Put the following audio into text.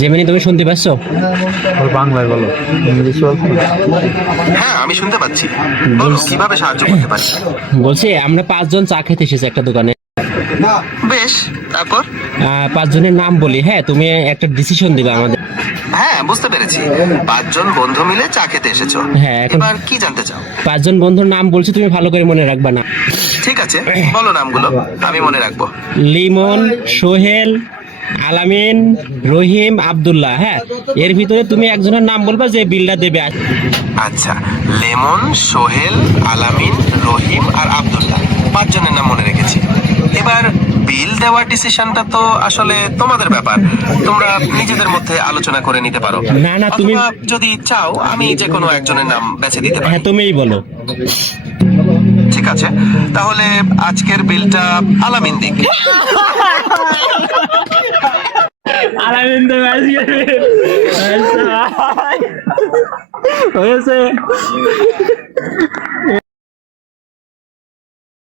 Gemini তুমি শুনতে পাচ্ছ? বাংলায় বলো, ইংলিশ বলছো? হ্যাঁ, আমি শুনতে পাচ্ছি। বলো, কিভাবে সাহায্য করতে পারি? বলছি আমরা 5 জন চা খেতে এসেছি একটা দোকানে। বেশ, তারপর? 5 জনের নাম বলি, হ্যাঁ তুমি একটা ডিসিশন দিবে আমাদের। হ্যাঁ, বুঝতে পেরেছি। 5 জন বন্ধু মিলে চা খেতে এসেছো। হ্যাঁ, এখন এবার কি জানতে চাও? 5 জন বন্ধুর নাম বলছি, তুমি ভালো করে মনে রাখবা না। ঠিক আছে, বলো নামগুলো, আমি মনে রাখবো। লিমন, সোহেল, আলামিন, রহিম, আব্দুল্লাহ। হ্যাঁ, এর ভিতরে তুমি একজনের নাম বলবা যে বিলটা দেবে। আচ্ছা, লেমন, সোহেল, আলামিন, রহিম আর আব্দুল্লাহ, 5 জনের নাম মনে রেখেছি। এবার বিল দেওয়ার ডিসিশনটা তো আসলে তোমাদের ব্যাপার। তোমরা নিজেদের মধ্যে আলোচনা করে নিতে পারো। না, না, তুমি অথবা যদি চাও আমি যে কোনো একজনের নাম বেছে দিতে পারি। হ্যাঁ তুমিই বলো। ঠিক আছে, তাহলে আজকের বিলটা আলামিন দিক। আলামিন তো হয়েছে।